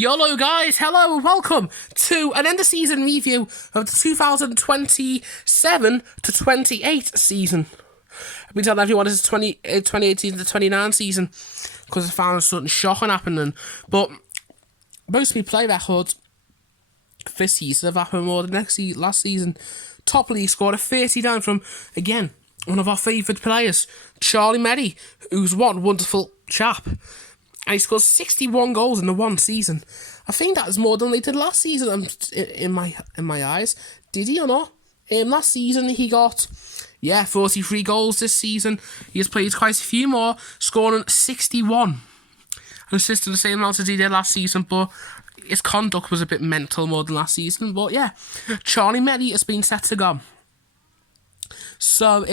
YOLO guys, hello and welcome to an end of season review of the 2027 to 28 season. I've been telling everyone this is 2018 to 29 season because I found something shocking happening. But most of my play records this season have happened more than last season. Top league scored a 39 from, again, one of our favourite players, Charlie Meddy, who's one wonderful chap. And he scored 61 goals in the one season. I think that is more than they did last season in my eyes. Did he or not? Last season he got 43 goals this season. He has played quite a few more, scoring 61. And assisted the same amount as he did last season, but his conduct was a bit mental more than last season. But yeah, Charlie Meddy has been set to go. So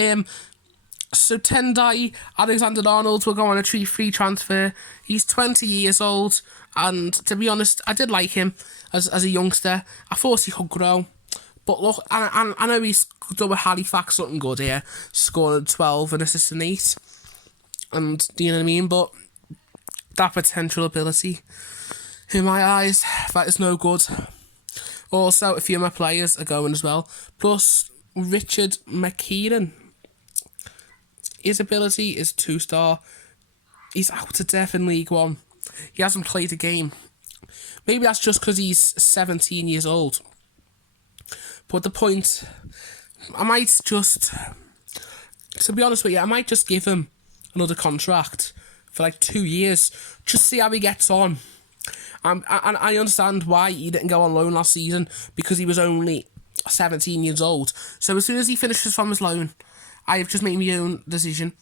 Tendai Alexander-Arnold will go on a free transfer. He's 20 years old, and to be honest, I did like him as a youngster. I thought he could grow. But look, I know he's done with Halifax something good here, scoring 12 and assisting 8. And, do you know what I mean? But that potential ability, in my eyes, that is no good. Also, a few of my players are going as well. Plus, Richard McKeeran. His ability is 2-star. He's out of depth in League One. He hasn't played a game. Maybe that's just because he's 17 years old. But the point, I might just, to be honest with you, I might just give him another contract for like 2 years. Just see how he gets on. And I understand why he didn't go on loan last season, because he was only 17 years old. So as soon as he finishes from his loan, I have just made my own decision.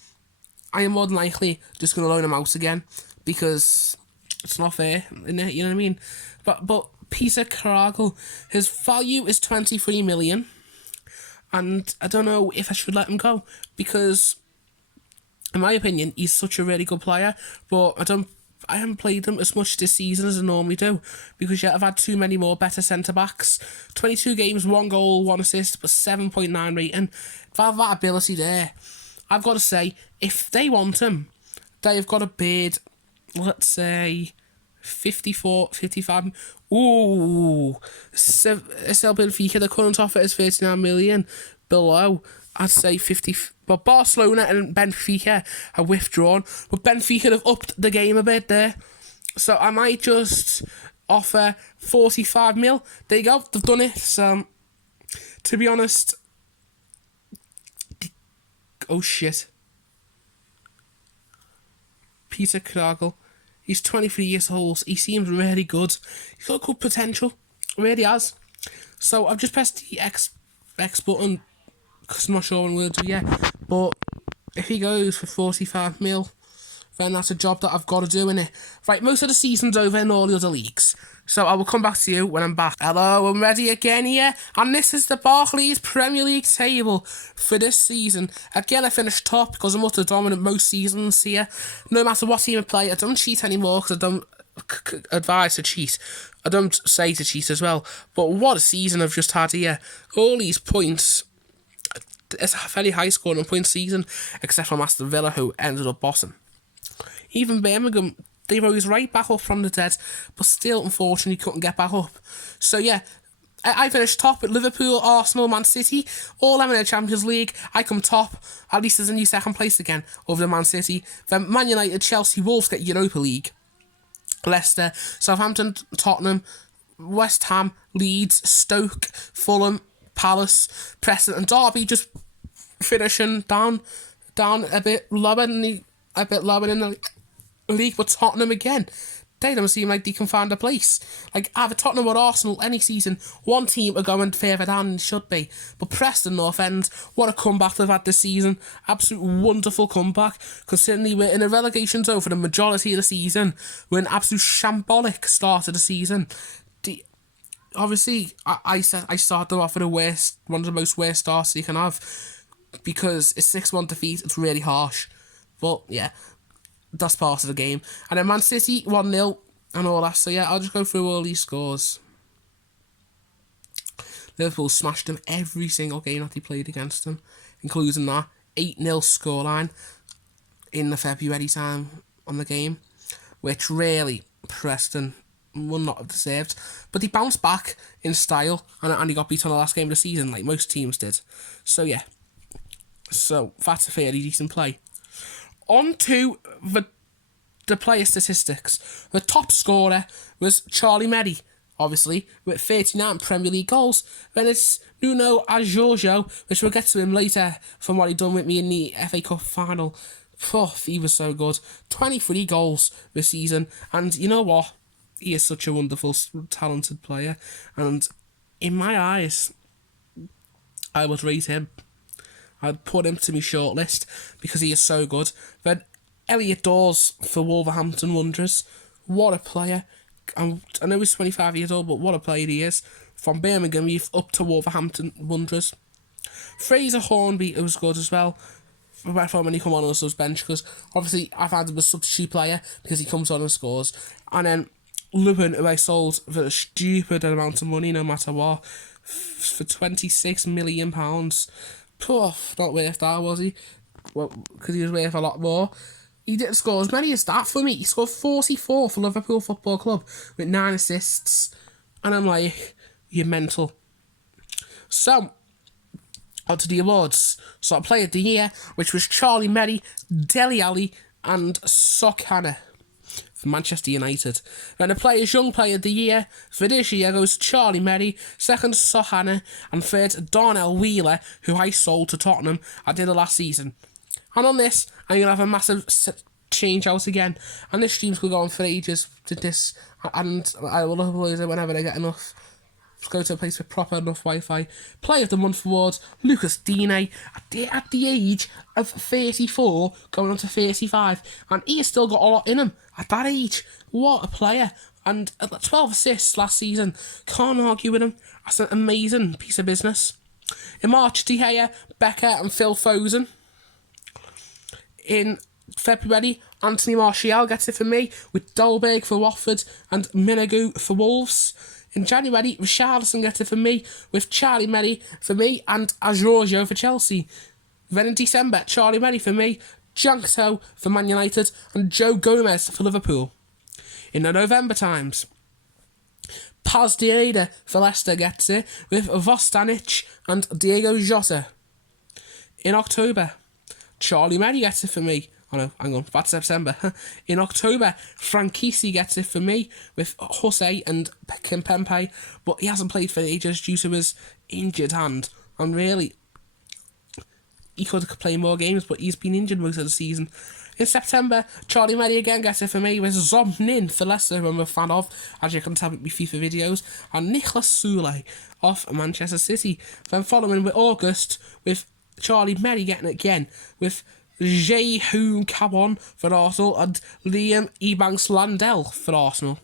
I am more than likely just going to loan him out again, because it's not fair, isn't it? You know what I mean? But Peter Caragel, his value is 23 million, and I don't know if I should let him go, because in my opinion, he's such a really good player, but I haven't played him as much this season as I normally do, because I've had too many more better centre-backs. 22 games, 1 goal, 1 assist, but 7.9 rating. If I have that ability there, I've got to say, if they want him, they've got to bid, let's say, 54, 55. Ooh, SL Benfica, the current offer is 39 million. Below, I'd say 50. But Barcelona and Benfica are withdrawn. But Benfica have upped the game a bit there. So I might just offer 45 mil. There you go, they've done it. So, to be honest, oh shit. Peter Caragel. He's 23 years old. He seems really good. He's got good potential. Really has. So I've just pressed the X button, because I'm not sure what I'm going to do yet. But if he goes for 45 mil, then that's a job that I've got to do, innit? Right, most of the season's over in all the other leagues. So I will come back to you when I'm back. Hello, I'm ready again here. And this is the Barclays Premier League table for this season. Again, I finished top because I'm utter dominant most seasons here. No matter what team I play, I don't cheat anymore because I don't advise to cheat. I don't say to cheat as well. But what a season I've just had here. All these points. It's a very high scoring point season, except for Aston Villa, who ended up bossing. Even Birmingham, they rose right back up from the dead, but still, unfortunately, couldn't get back up. So yeah, I finished top at Liverpool, Arsenal, Man City, all them in the Champions League. I come top, at least as a new second place again, over the Man City. Then Man United, Chelsea, Wolves get Europa League. Leicester, Southampton, Tottenham, West Ham, Leeds, Stoke, Fulham, Palace, Preston and Derby just finishing down a bit lower in the league. But Tottenham again, they don't seem like they can find a place. Like either Tottenham or Arsenal any season, one team are going further down than should be. But Preston North End, what a comeback they've had this season. Absolute wonderful comeback, considering they were in a relegation zone for the majority of the season. We're an absolute shambolic start of the season. Obviously, I started them off with one of the most worst starts you can have, because it's 6-1 defeat. It's really harsh, but yeah, that's part of the game. And then Man City 1-0 and all that. So yeah, I'll just go through all these scores. Liverpool smashed them every single game that they played against them, including that 8-0 scoreline in the February time on the game, which really Preston will not have deserved. But he bounced back in style, and he got beat on the last game of the season, like most teams did. So yeah, so that's a fairly decent play. On to the player statistics. The top scorer was Charlie Meddy, obviously, with 39 Premier League goals. Then it's Nuno Ajojo, which we'll get to him later from what he done with me in the FA Cup final. He was so good. 23 goals this season, and you know what? He is such a wonderful, talented player, and in my eyes, I would rate him. I'd put him to my shortlist because he is so good. Then Elliot Dawes for Wolverhampton Wanderers. What a player. I know he's 25 years old, but what a player he is. From Birmingham youth up to Wolverhampton Wanderers. Fraser Hornby was good as well. From when he come on as bench, because obviously I've had him as a substitute player because he comes on and scores. And then Lewin, who I sold for a stupid amount of money, no matter what, for £26 million. Not worth that, was he? Well, because he was worth a lot more. He didn't score as many as that for me. He scored 44 for Liverpool Football Club with 9 assists. And I'm like, you're mental. So, on to the awards. So, Player of the Year, which was Charlie Meddy, Dele Alli, and Sokana for Manchester United. Then the Young Player of the Year for this year goes Charlie Meddy, second Sokana, and third Darnell Wheeler, who I sold to Tottenham at the end of last season. And on this, I'm going to have a massive change out again. And this stream's going to go on for ages to this. And I will upload it whenever I get enough. Just go to a place with proper enough Wi-Fi. Player of the Month awards, Lucas Digne, at the age of 34, going on to 35. And he has still got a lot in him at that age. What a player. And 12 assists last season. Can't argue with him. That's an amazing piece of business. In March, De Gea, Becker and Phil Foden. In February, Anthony Martial gets it for me, with Dolberg for Watford and Minagu for Wolves. In January, Richarlison gets it for me, with Charlie Meddy for me and Ajojo for Chelsea. Then in December, Charlie Meddy for me, Jankto for Man United, and Joe Gomez for Liverpool. In the November times, Paz Dieda for Leicester gets it, with Vostanic and Diego Jota. In October, Charlie Meddy gets it for me. Oh no, hang on, that's September. In October, Frankisi gets it for me with Jose and Kimpembe, but he hasn't played for ages due to his injured hand. And really, he could play more games, but he's been injured most of the season. In September, Charlie Meddy again gets it for me with Zomnin for Leicester, who I'm a fan of, as you can tell with my FIFA videos, and Nicolas Soule of Manchester City. Then following with August, with Charlie Meddy getting it again, with Jae-hoon Kwon for Arsenal and Liam Ebanks-Landell for Arsenal.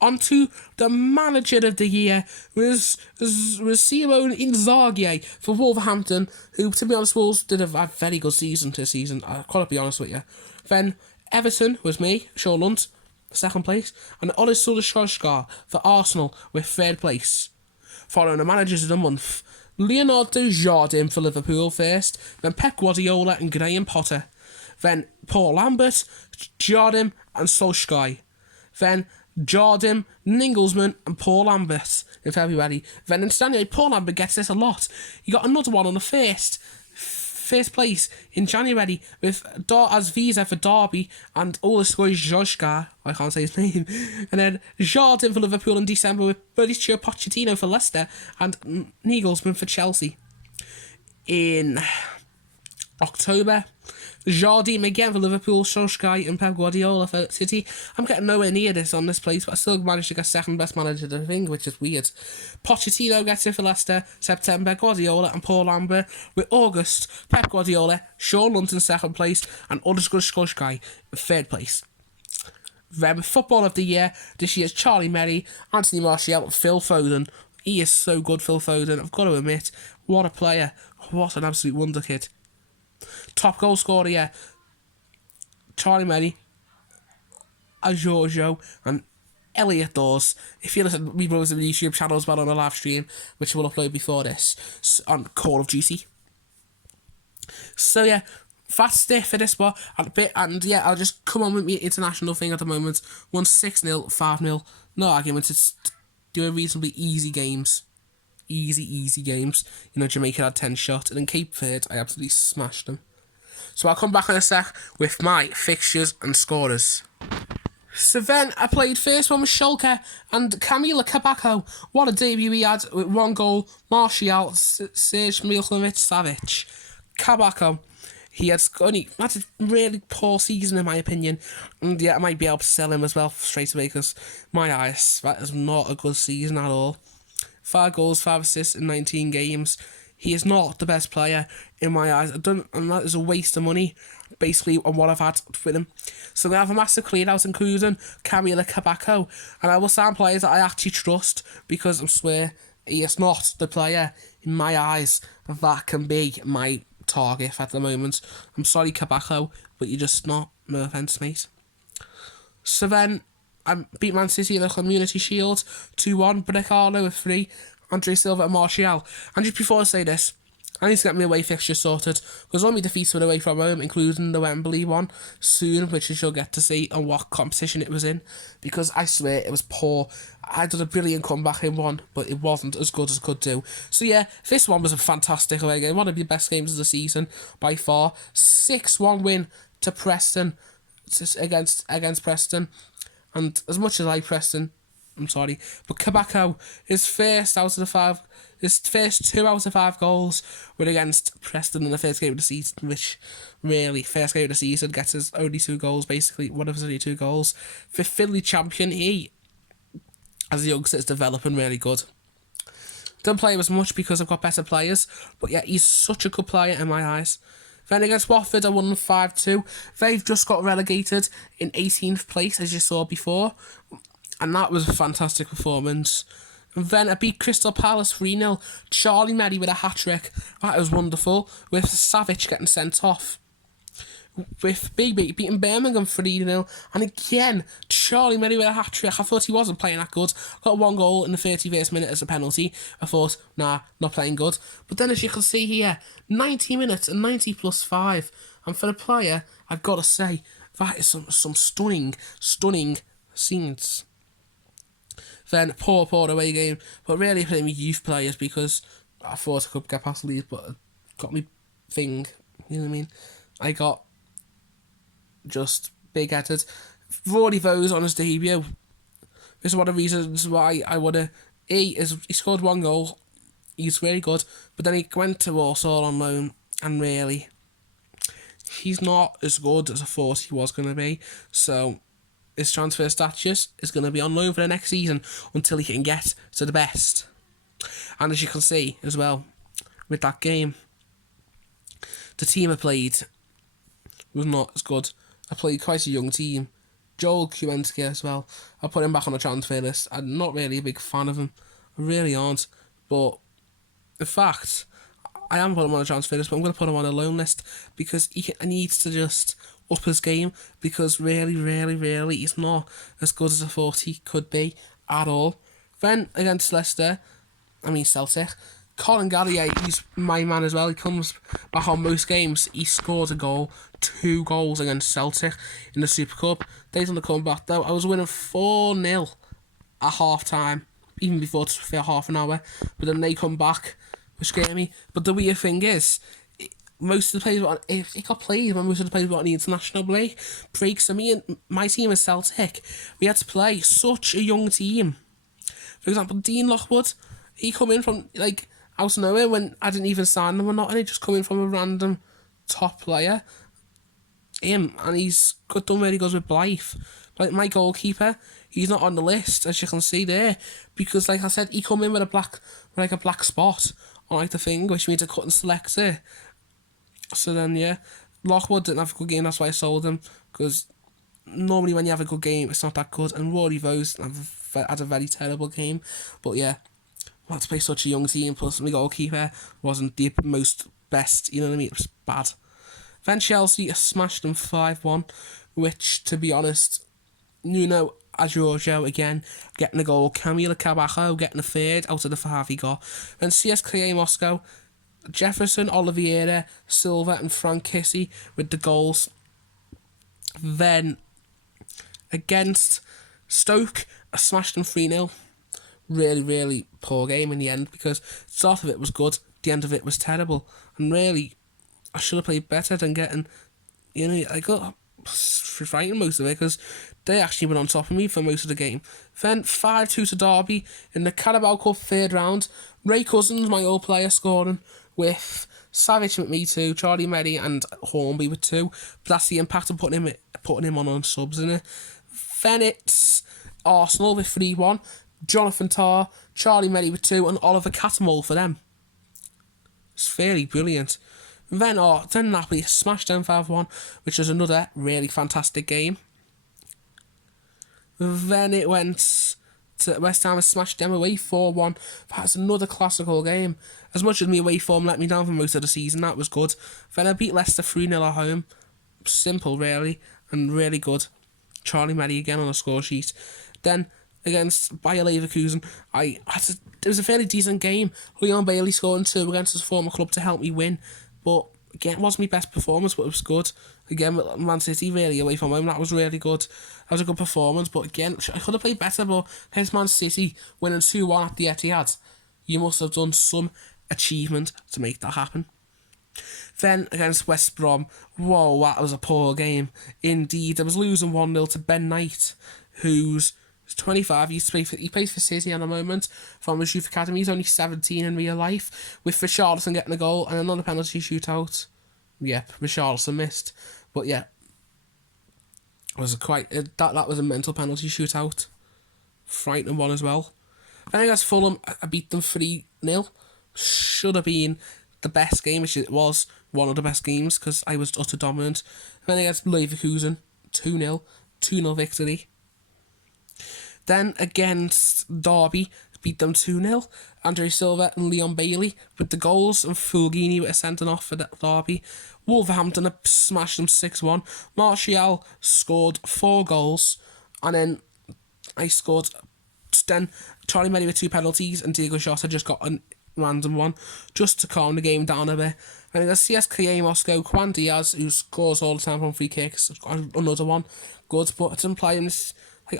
On to the Manager of the Year was Simone Inzaghi for Wolverhampton, who, to be honest, Wolves did a very good season this season. I've got to be honest with you. Then Everton was me, Sean Lunt, second place, and Ole Solskjaer for Arsenal with third place. Following the Managers of the Month, Leonardo Jardim for Liverpool first, then Pep Guardiola and Graham Potter, then Paul Lambert, Jardim and Solskjaer, then Jardim, Ningelsmann and Paul Lambert in February. Then in January, Paul Lambert gets this a lot. He got another one on the first place in January with as Visa for Derby and Oleskoy Jojka, I can't say his name, and then Jardim for Liverpool in December with Mauricio Pochettino for Leicester and Nagelsmann for Chelsea. In October, Jardim again for Liverpool, Solskjaer and Pep Guardiola for City. I'm getting nowhere near this on this place, but I still managed to get second best manager of the thing, which is weird. Pochettino gets it for Leicester, September, Guardiola and Paul Lambert, with August, Pep Guardiola, Sean Lunt in second place, and Oleksandr Solskjaer in third place. Then Football of the Year, this year's Charlie Meddy, Anthony Martial and Phil Foden. He is so good, Phil Foden, I've got to admit. What a player. What an absolute wonder kid. Top goal scorer, yeah. Charlie Meddy, Ajojo, and Elliot Dawes. If you listen to me brothers on the YouTube channel as well on a live stream, which I will upload before this, on Call of Duty. So yeah, fat stiff for this one a bit, and yeah, I'll just come on with me international thing at the moment. 1-6-0, 5-0. No arguments. It's doing reasonably easy games. Easy games. You know, Jamaica had 10 shots, and in Cape Verde, I absolutely smashed them. So I'll come back in a sec with my fixtures and scorers. So then I played first one with Schalke and Kamil Kabako. What a debut he had with 1 goal. Martial, Serge Milinkovic-Savic. Kabako, he had a really poor season in my opinion. And yeah, I might be able to sell him as well straight away because my eyes, that is not a good season at all. 5 goals, 5 assists in 19 games. He is not the best player in my eyes. And that is a waste of money, basically, on what I've had with him. So I'm going to have a massive clean out, including Kamil Kabako. And I will sign players that I actually trust, because I swear he is not the player, in my eyes, that can be my target at the moment. I'm sorry, Kabako, but you're just not. No offence, mate. So then, I beat Man City in the Community Shield 2-1, Bricalo with 3, Andre Silva and Martial. And just before I say this, I need to get my away fixture sorted, because all my defeats were away from home, including the Wembley one, soon, which you shall get to see and what competition it was in, because I swear it was poor. I did a brilliant comeback in one, but it wasn't as good as it could do. So yeah, this one was a fantastic away game, one of the best games of the season, by far. 6-1 win to Preston, against Preston, and as much as I like Preston, I'm sorry, but Kabako, his first 2 out of 5 goals were against Preston in the first game of the season, which really, first game of the season, gets us only 2 goals, basically, one of his only 2 goals. For Philly champion, he, as a youngster, is developing really good. Don't play him as much because I've got better players, but yeah, he's such a good player in my eyes. Then against Watford, I won 5-2. They've just got relegated in 18th place, as you saw before, and that was a fantastic performance. And then I beat Crystal Palace 3-0. Charlie Merry with a hat-trick. That was wonderful, with Savic getting sent off. With BB beating Birmingham 3-0. And again, Charlie Merry with a hat-trick. I thought he wasn't playing that good. Got 1 goal in the 31st minute as a penalty. I thought, nah, not playing good. But then as you can see here, 90 minutes and 90 plus 5. And for the player, I've got to say, that is some stunning scenes. Then poor away game, but really playing with youth players because I thought I could get past Leeds, but it got me thing, you know what I mean? I got just big-headed. Rory Vose on his debut. This is one of the reasons why I want to... He scored 1 goal, he's very good, but then he went to Walsall on loan, and really, he's not as good as I thought he was going to be, so his transfer status is going to be on loan for the next season until he can get to the best. And as you can see as well, with that game, the team I played was not as good. I played quite a young team. Joel Kuenski as well. I put him back on the transfer list. I'm not really a big fan of him. I really aren't. But in fact, I am putting him on a transfer list, but I'm going to put him on a loan list because he needs to just up his game, because really, he's not as good as I thought he could be at all. Then against Celtic, Colin Gallagher, he's my man as well. He comes back on most games. He scored a goal, 2 goals against Celtic in the Super Cup. They done the comeback though. I was winning 4-0 at half time, even before half an hour. But then they come back, which scared me. But the weird thing is, most of the players it got played when most of the players got on the international break. So me and my team as Celtic, we had to play such a young team. For example, Dean Lockwood, he come in from out of nowhere when I didn't even sign him or not, and he just come in from a random top player. And he's done really good with Blythe. Like my goalkeeper, he's not on the list, as you can see there, because like I said, he come in with a black spot on the thing, which means I couldn't select it. So then, yeah, Lockwood didn't have a good game, that's why I sold him, because normally when you have a good game, it's not that good, and Rory Vose had a very terrible game, but yeah, I had to play such a young team, plus my goalkeeper wasn't the most best, you know what I mean, it was bad. Then Chelsea smashed them 5-1, which, to be honest, Nuno Agiorgio again getting a goal, Kamil Kabako getting a 3rd out of the 5 he got, then CSKA Moscow Jefferson, Oliveira, Silva and Frank Kissy with the goals. Then against Stoke, I smashed them 3-0. Really, really poor game in the end, because the start of it was good, the end of it was terrible. And really, I should have played better than getting, I got frightened most of it, because they actually went on top of me for most of the game. Then 5-2 to Derby in the Carabao Cup third round. Ray Cousins, my old player, scoring, with Savage with me 2, Charlie Merry and Hornby with 2. But that's the impact of putting him on subs, isn't it? Then it's Arsenal with 3-1. Jonathan Tarr, Charlie Merry with 2, and Oliver Catamol for them. It's fairly brilliant. Then Napoli smashed them 5-1, which was another really fantastic game. Then it went to West Ham and smashed them away 4-1. That's another classical game. As much as my away form let me down for most of the season, that was good. Then I beat Leicester 3-0 at home. Simple, really, and really good. Charlie Merry again on the score sheet. Then against Bayer Leverkusen, it was a fairly decent game. Leon Bailey scoring 2 against his former club to help me win. But again, it wasn't my best performance, but it was good. Again, with Man City really away from home, that was really good. That was a good performance, but again, I could have played better, but against Man City winning 2-1 at the Etihad, you must have done some achievement to make that happen. Then against West Brom, whoa, that was a poor game. Indeed, I was losing 1-0 to Ben Knight, who's 25. He plays for City at the moment from his youth academy. He's only 17 in real life, with Richarlison getting a goal and another penalty shootout. Yep, Richarlison missed, but yeah, it was that was a mental penalty shootout, frightening one as well. Then against Fulham, I beat them 3-0. Should have been the best game, which it was one of the best games because I was utter dominant. Then against Leverkusen, 2-0 victory. Then against Derby, beat them 2-0. Andre Silva and Leon Bailey with the goals, and Fulgini with a centre-off for Derby. Wolverhampton smashed them 6-1. Martial scored 4 goals, and then I scored. Then Charlie Merry with 2 penalties, and Diego Jota just got a random one, just to calm the game down a bit. And against CSKA Moscow, Juan Diaz, who scores all the time from free kicks, another one. Good, but I didn't play him.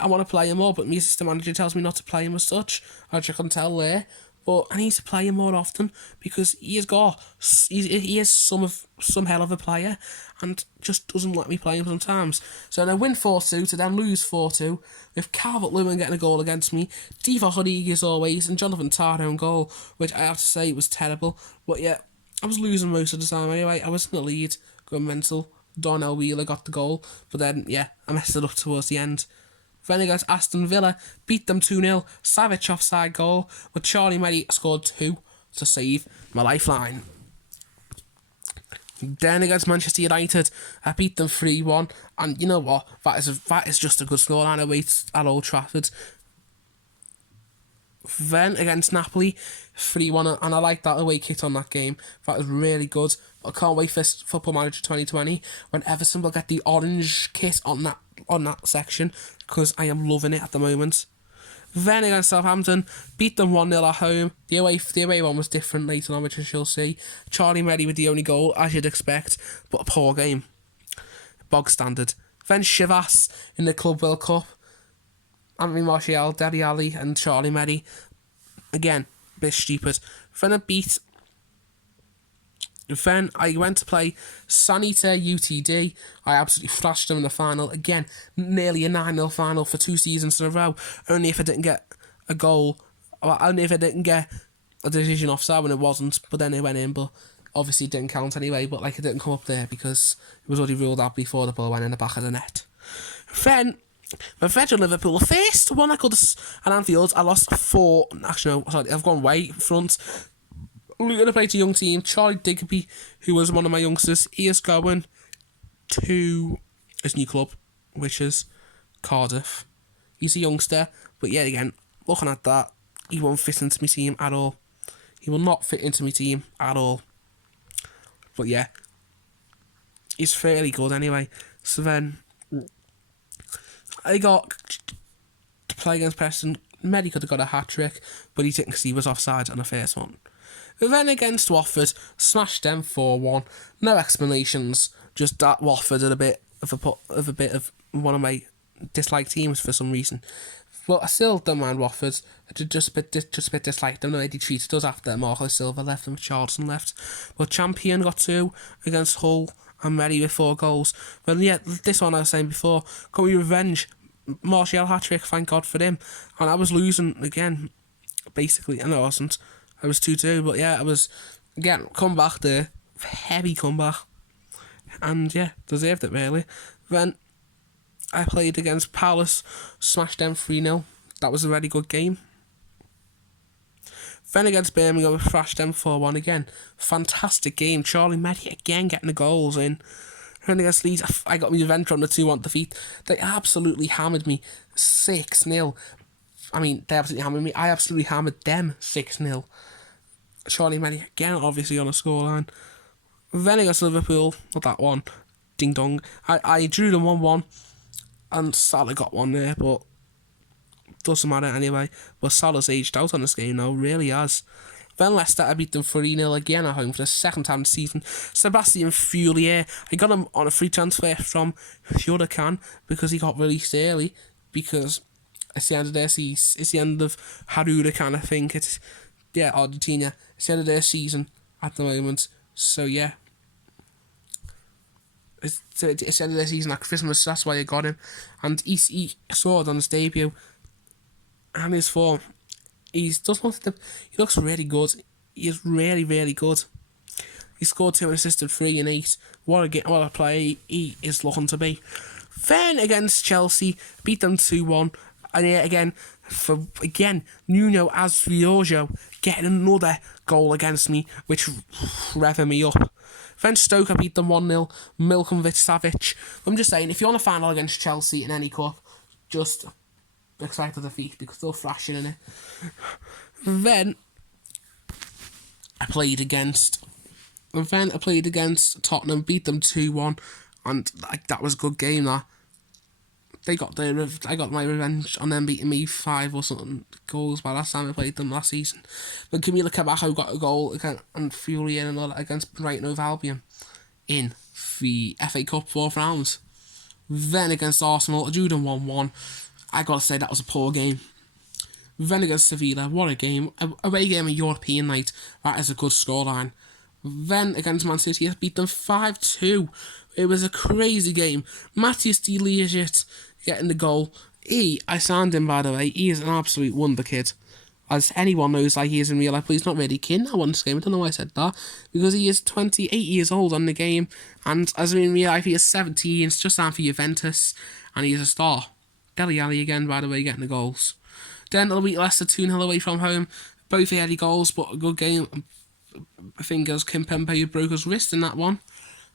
I want to play him more, but my assistant manager tells me not to play him as such, as you can tell there. But I need to play him more often, because he is some hell of a player, and just doesn't let me play him sometimes. So then I win 4-2 to then lose 4-2, with Calvert-Lewin getting a goal against me, Divock Origi as always, and Jonathan Tarr own goal, which I have to say was terrible. But yeah, I was losing most of the time anyway. I was in the lead, going mental. Darnell Wheeler got the goal, but then yeah, I messed it up towards the end. Then against Aston Villa, beat them 2-0, Savic offside goal, with Charlie Merry scored 2 to save my lifeline. Then against Manchester United, I beat them 3-1, and you know what, that is just a good scoreline away at Old Trafford. Then against Napoli, 3-1, and I like that away kit on that game. That was really good. I can't wait for Football Manager 2020 when Everton will get the orange kit on that section, because I am loving it at the moment. Then against Southampton, beat them 1-0 at home. The away one was different later on, which you'll see. Charlie Merry with the only goal, as you'd expect, but a poor game. Bog standard. Then Chivas in the Club World Cup. Anthony Martial, Dele Alli and Charlie Merry. Again, a bit stupid. Then I went to play Sanita UTD. I absolutely thrashed them in the final. Again, nearly a 9-0 final for 2 seasons in a row. Only if I didn't get a goal. Only if I didn't get a decision offside when it wasn't. But then it went in. But obviously it didn't count anyway. But it didn't come up there because it was already ruled out before the ball went in the back of the net. Then my Federal Liverpool, the first one I could have at Anfield, I lost 4. Actually, no, sorry, I've gone way front. We're going to play to a young team. Charlie Digby, who was one of my youngsters, he is going to his new club, which is Cardiff. He's a youngster, but yet again, looking at that, he won't fit into my team at all. He will not fit into my team at all. But yeah, he's fairly good anyway. So then, I got to play against Preston. Merry could have got a hat-trick, but he didn't because he was offside on the first one. Then against Watford, smashed them 4-1. No explanations, just that Watford are a bit of one of my disliked teams for some reason. But I still don't mind Watford. I just a bit disliked them. No, Eddie treated us after Marco Silva left and Charlton left. But Champion got 2 against Hull and Merry with 4 goals. But yeah, this one I was saying before, got me revenge. Martial hat-trick, thank God for him. And I was losing again, basically. I know I wasn't. I was 2-2, but yeah, I was, again, comeback there. Heavy comeback. And yeah, deserved it really. Then I played against Palace, smashed them 3-0. That was a very good game. Then against Birmingham, we thrashed them 4-1 again. Fantastic game. Charlie Meddy again getting the goals in. Then against Leeds, I got my revenge on the 2-1 defeat. They absolutely hammered me 6-0. I mean, they absolutely hammered me. I absolutely hammered them 6-0. Charlie Meddy again, obviously, on a scoreline. Then against Liverpool, not that one. Ding dong. I drew them 1-1. And Salah got one there, but doesn't matter anyway. But Salah's aged out on this game now, really has. Then Leicester, I beat them 3-0 again at home for the second time this season. Sebastian Fullier, I got him on a free transfer from Huracan because he got released early, because it's the end of their season. It's the end of Huracan, I think. It's, yeah, Argentina. It's the end of their season at the moment. So yeah. It's the end of their season at Christmas, that's why I got him. And he scored on his debut. And his form, he looks really good. He is really, really good. He scored 2 and assisted 3 and 8. What a player he is looking to be. Then against Chelsea, beat them 2-1. And yet again, Nuno Asviojo getting another goal against me, which revved me up. Then Stoke, I beat them 1-0. Milkovic-Savic. I'm just saying, if you're on a final against Chelsea in any cup, just expect a defeat because they'll flash in it. Then I played against Tottenham, beat them 2-1, and that was a good game. That I got my revenge on them beating me 5 or something goals by last time I played them last season. But Camila Cabello got a goal again, and Fury and all that against Brighton Hove Albion in the FA Cup 4th round. Then against Arsenal, I drew them 1-1. I gotta say that was a poor game. Then against Sevilla, what a game. Away game, a European night. That is a good scoreline. Then against Man City, I beat them 5-2. It was a crazy game. Matthias de Ligt getting the goal. I signed him, by the way. He is an absolute wonder kid. As anyone knows, like he is in real life, but he's not really keen. I won this game. I don't know why I said that. Because he is 28 years old on the game. And as in real life, he is 17. It's just signed for Juventus. And he is a star. Dele Alli again, by the way, getting the goals. Then the week Leicester 2-0 away from home. Both early goals, but a good game. I think it was Kimpembe who broke his wrist in that one.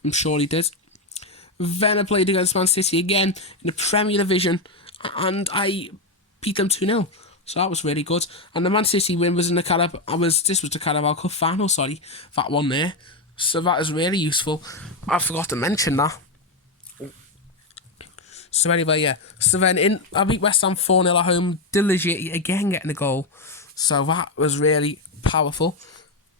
I'm sure he did. Then I played against Man City again in the Premier Division, and I beat them 2-0. So that was really good. And the Man City win was in the this was the Carabao Cup final, that one there. So that is really useful. I forgot to mention that. So anyway, yeah. So then I beat West Ham 4-0 at home. De Ligt again getting a goal. So that was really powerful,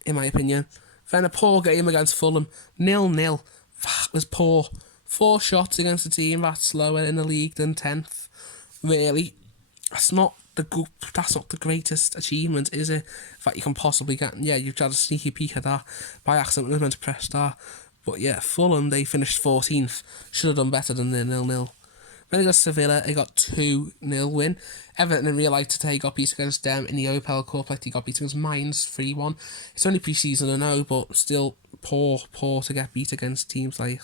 in my opinion. Then a poor game against Fulham. 0-0. That was poor. 4 shots against a team that's lower in the league than 10th. Really. That's not the greatest achievement, is it? That you can possibly get. Yeah, you've had a sneaky peek at that. By accident, I was meant to press that. But yeah, Fulham, they finished 14th. Should have done better than their 0-0. Then against Sevilla, they got 2-0 win. Everton in real life today got beat against them in the Opel Cup, like they got beat against Mainz 3-1. It's only pre-season, I know, but still poor to get beat against teams like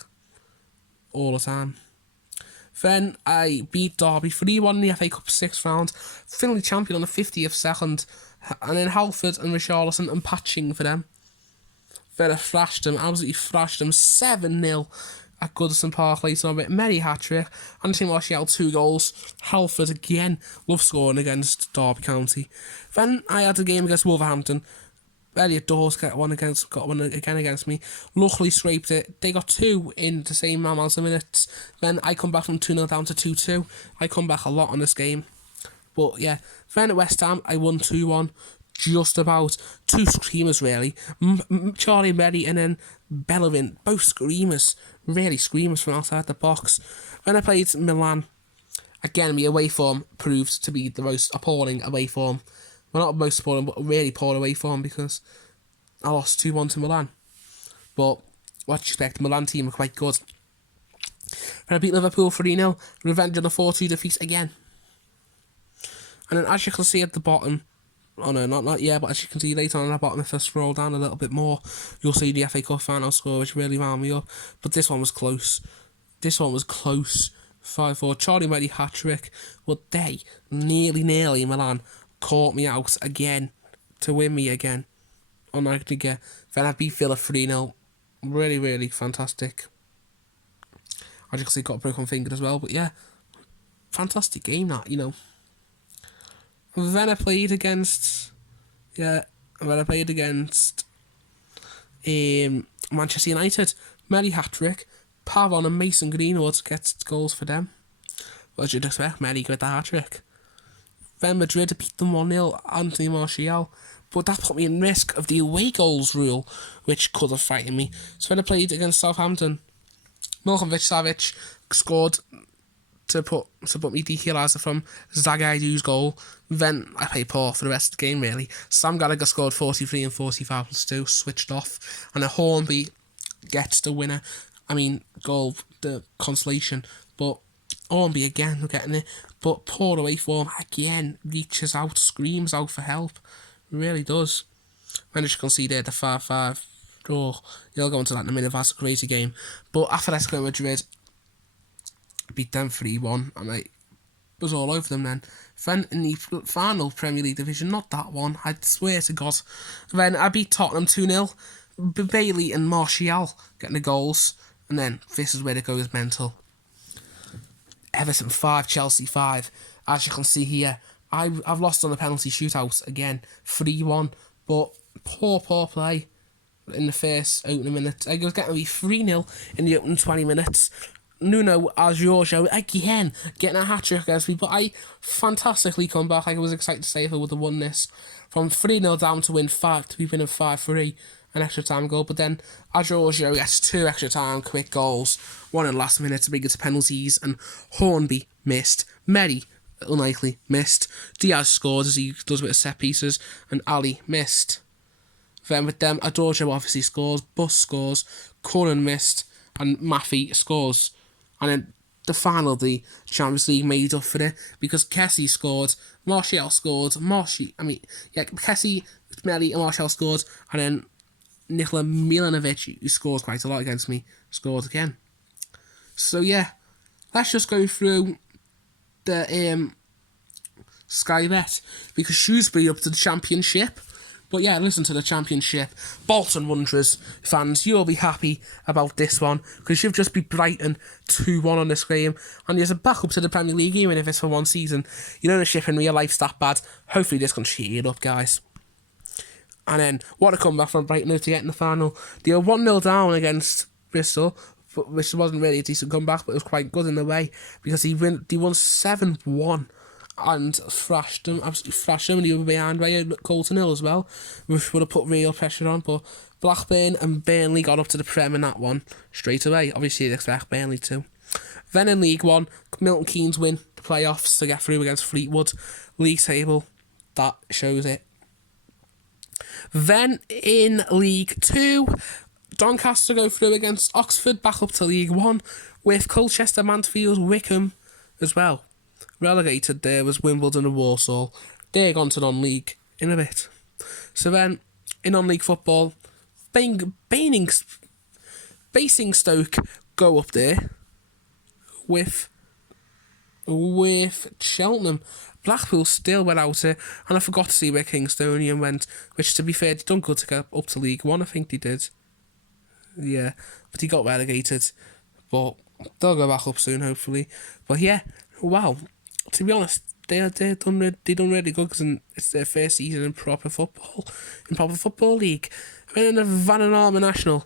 all the time. Then I beat Derby 3-1 in the FA Cup 6th round, finally champion on the 50th second, and then Halford and Richarlison and patching for them. Then I absolutely thrashed them 7-0. At Goodison Park later on with Merry hat-trick, Anthony Martial 2 goals. Halford again, love scoring against Derby County. Then I had a game against Wolverhampton. Elliot Dawes got one again against me. Luckily scraped it. They got 2 in the same amount of minutes. Then I come back from 2-0 down to 2-2. I come back a lot on this game. But yeah, then at West Ham, I won 2-1. just about. Two screamers, really. Charlie Merry and then Bellerin, both screamers. Really screamers from outside the box. When I played Milan, again, my away form proved to be the most appalling away form. Well, not most appalling, but really poor away form because I lost 2-1 to Milan. But what do you expect? Milan team are quite good. When I beat Liverpool 3-0, revenge on the 4-2 defeat again. And then as you can see at the bottom, oh no, not yet, but as you can see later on at the bottom, if I scroll down a little bit more, you'll see the FA Cup final score, which really wound me up. But this one was close. 5-4, Charlie Merry hat-trick. But they, nearly Milan, caught me out again to win me again. Unlikely to get. Then I beat Villa 3-0. Really, really fantastic. As you can see, got a broken finger as well. But yeah, fantastic game that, you know. Then I played against Manchester United. Merry hat-trick. Pavon and Mason Greenwood gets goals for them. What you'd expect, Merry got the hat-trick. Then Madrid beat them 1-0, Anthony Martial. But that put me in risk of the away goals rule, which could have frightened me. So when I played against Southampton, Milinkovic-Savic scored to put me de-equaliser from Zagadou's goal. Then I played poor for the rest of the game, really. Sam Gallagher scored 43 and 45 +2, switched off. And Hornby gets the winner. Goal, the consolation. But Hornby again getting it. But poor away form again, reaches out, screams out for help. Really does. Managed to concede there the 5-5 draw. You'll go into that in a minute. That's a crazy game. But Atletico Madrid beat them 3-1, and I was all over them then. Then in the final Premier League division, not that one, I swear to God. Then I beat Tottenham 2-0. Bailey and Martial getting the goals. And then this is where it goes mental. Everton 5, Chelsea 5. As you can see here, I've lost on the penalty shootout again, 3-1. But poor play in the first opening minutes. I was getting 3-0 in the opening 20 minutes. Nuno Giorgio again getting a hat-trick against me, but I fantastically come back. I was excited to say if I would have won this from 3-0 down to winning 5-3, an extra time goal. But then Giorgio gets 2 extra time quick goals, one in the last minute to bring it to penalties, and Hornby missed. Merry, unlikely, missed. Diaz scored as he does with set pieces, and Ali missed. Then with them, Giorgio obviously scores, Bus scores, Cullen missed, and Maffey scores. And then the final of the Champions League made up for it because Kessie scored, Martial scored, Kessie, Merry and Martial scored, and then Nikola Milanovic, who scores quite a lot against me, scored again. So yeah, let's just go through the Sky Bet because Shrewsbury up to the Championship. But yeah, listen to the Championship. Bolton Wanderers fans, you'll be happy about this one because you've just beat Brighton 2-1 on this game, and there's a backup to the Premier League even if it's for one season. You know the ship in real life's that bad. Hopefully this can cheer it up, guys. And then what a comeback from Brighton to get in the final. They were 1-0 down against Bristol, which wasn't really a decent comeback, but it was quite good in a way because they won 7-1. And absolutely thrashed them, and they were behind by Colton Hill as well, which would have put real pressure on. But Blackburn and Burnley got up to the Prem in that one straight away. Obviously, you'd expect Burnley to. Then in League One, Milton Keynes win the playoffs to get through against Fleetwood. League table, that shows it. Then in League Two, Doncaster go through against Oxford, back up to League One, with Colchester, Mansfield, Wickham as well. Relegated there was Wimbledon and Walsall. They're gone to non-league in a bit. So then, in non-league football, Basingstoke go up there with Cheltenham. Blackpool still went out there, and I forgot to see where Kingstonian went, which to be fair, they done good to get up to League One, I think they did. Yeah, but he got relegated. But they'll go back up soon, hopefully. But yeah, wow. To be honest, they done really good because it's their first season in proper football league. And then the Vanarama National,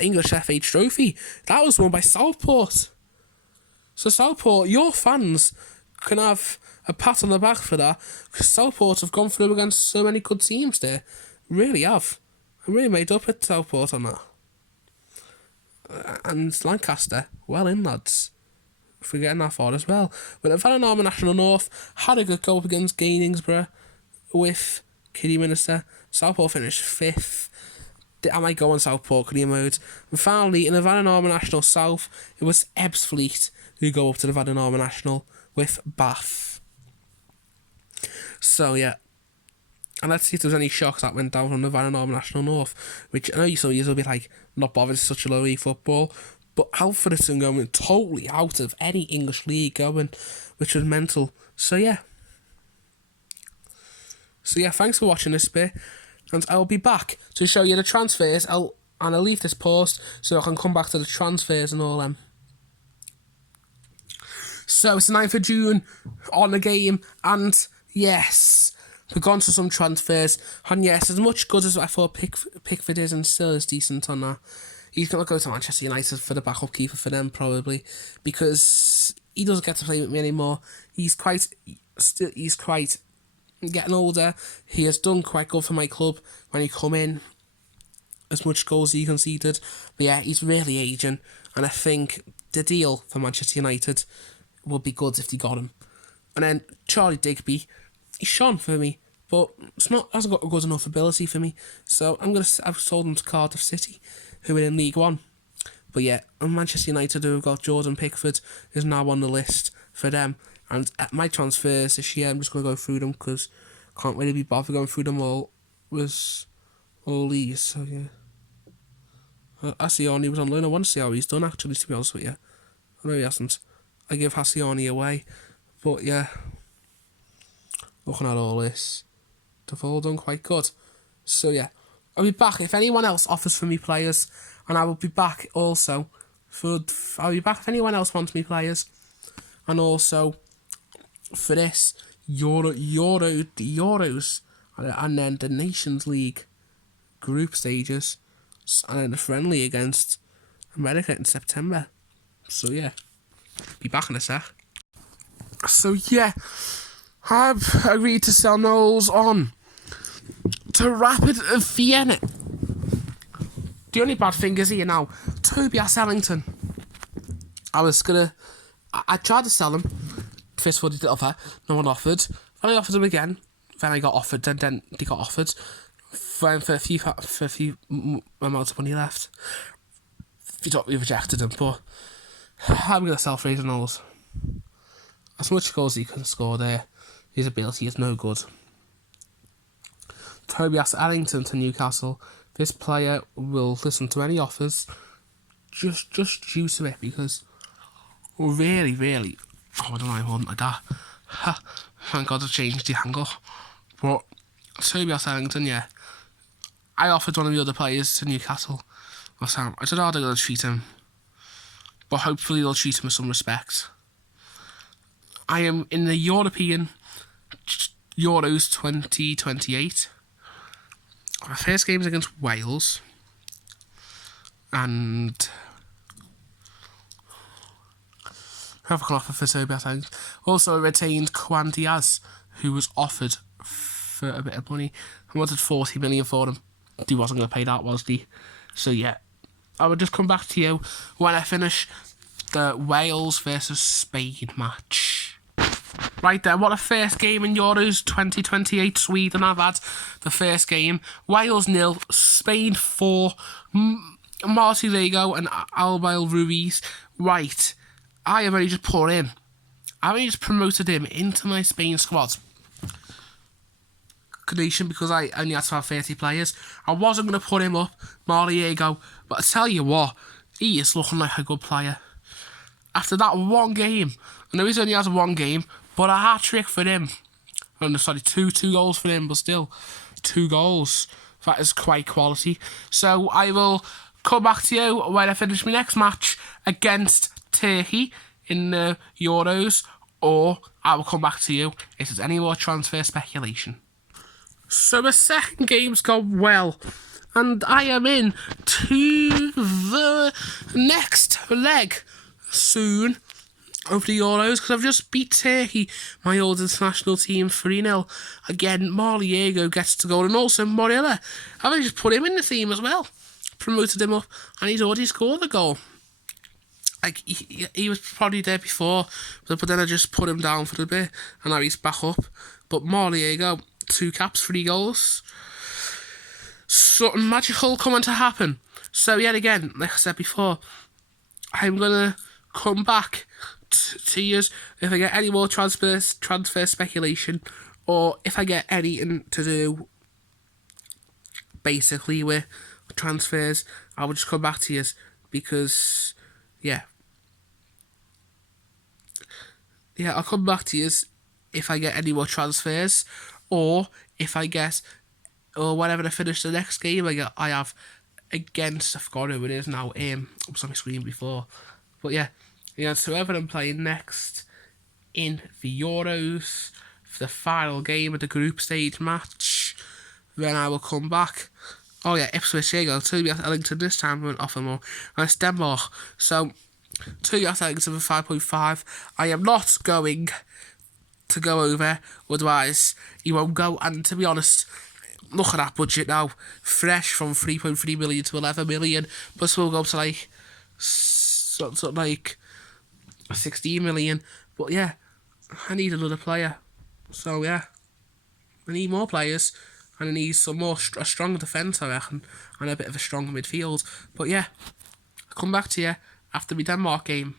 English FH Trophy, that was won by Southport. So Southport, your fans can have a pat on the back for that, because Southport have gone through against so many good teams there. Really have. I'm really made up at Southport on that. And Lancaster, well in, lads. For getting that far as well. But Vanarama National North had a good go up against Gainingsborough with Kidderminster. Southport finished 5th. I might go on Southport career mode. And finally, in the Vanarama National South, it was Ebbsfleet who go up to the Vanarama National with Bath. So, yeah. And let's see if there's any shocks that went down from the Vanarama National North, which I know some of you will be like, not bothered, it's such a low E football. But Alfredston going totally out of any English league going, which was mental. So, yeah. Thanks for watching this bit. And I'll be back to show you the transfers. I'll leave this paused so I can come back to the transfers and all them. So it's the 9th of June on the game, and yes, we've gone to some transfers. And yes, as much good as I thought Pickford is, and still is decent on that, he's going to go to Manchester United for the backup keeper for them probably, because he doesn't get to play with me anymore. He's quite getting older. He has done quite good for my club when he come in, as much goals he conceded. But yeah, he's really aging, and I think the deal for Manchester United would be good if they got him. And then Charlie Digby, he's shone for me, but hasn't got a good enough ability for me. So I've sold him to Cardiff City, who are in League One. But yeah, and Manchester United, who have got Jordan Pickford, is now on the list for them. And at my transfers this year, I'm just going to go through them because I can't really be bothered going through them all. Was all these, so yeah. Hassiani was on loan. I want to see how he's done, actually, to be honest with you. I know he hasn't. I give Hassiani away. But yeah, looking at all this, they've all done quite good. So yeah, I'll be back if anyone else offers for me players, and I will be back also I'll be back if anyone else wants me players, and also for this Euros, and then the Nations League group stages, and then the friendly against America in September. So yeah, be back in a sec. So yeah, I've agreed to sell Knowles on to Rapid Vienna. The only bad thing is here now, Tobias Ellington. I tried to sell him. First of all, he did offer. No one offered. Then I offered him again. Then I got offered. Then they got offered. Then for a few amounts of money left. We rejected him, but I'm going to sell Fraser Knowles. As much goals he can score there, his ability is no good. Tobias Ellington to Newcastle. This player will listen to any offers just due to it, because really, I don't know, I wouldn't like that. Thank God I've changed the angle. But Tobias Ellington, yeah. I offered one of the other players to Newcastle. I don't know how they're going to treat him, but hopefully they'll treat him with some respect. I am in the European Euros 2028. Our first game is against Wales. And have an offer for Tobias Ellington. Also, I retained Juan Diaz, who was offered for a bit of money. I wanted 40 million for him. He wasn't going to pay that, was he? So yeah, I will just come back to you when I finish the Wales versus Spain match. Right then, what a first game in Euros 2028. Sweden have had the first game. Wales 0, Spain 4. Marty Lego and Albert Ruiz. Right, I have only just promoted him into my Spain squad condition because I only had to have 30 players. I wasn't going to put him up, Mariego, but I tell you what, he is looking like a good player. After that one game, I know he's only has one game, but a hat-trick for him. Two goals for him, but still, 2 goals. That is quite quality. So I will come back to you when I finish my next match against Turkey in the Euros, or I will come back to you if there's any more transfer speculation. So the second game's gone well, and I am in to the next leg soon. over the Euros because I've just beat Turkey, my old international team, 3-0. Again, Marliego gets to go, and also Morilla. I've just put him in the team as well. Promoted him up, and he's already scored the goal. Like, he was probably there before, but then I just put him down for a bit, and now he's back up. But Marliego, 2 caps, 3 goals. Something magical coming to happen. So, yet again, like I said before, I'm going to come back to you if I get any more transfer speculation, or if I get anything to do basically with transfers, I will just come back to you because, yeah, I'll come back to you if I get any more transfers, or if I get, or whenever I finish the next game I have against, I forgot who it is now, it was on my screen before, but yeah, so whoever I'm playing next in the Euros for the final game of the group stage match, then I will come back. Oh yeah, Ipswich, here you go, 2 Ellington this time, won't offer more, and it's Denmark, so 2 Ellington for 5.5, I am not going to go over, otherwise he won't go, and to be honest, look at that budget now, fresh from 3.3 million to 11 million, plus we'll go to like, something like 16 million, but yeah, I need another player, so yeah, I need more players, and I need a stronger defence, I reckon, and a bit of a stronger midfield, but yeah, I'll come back to you after my Denmark game.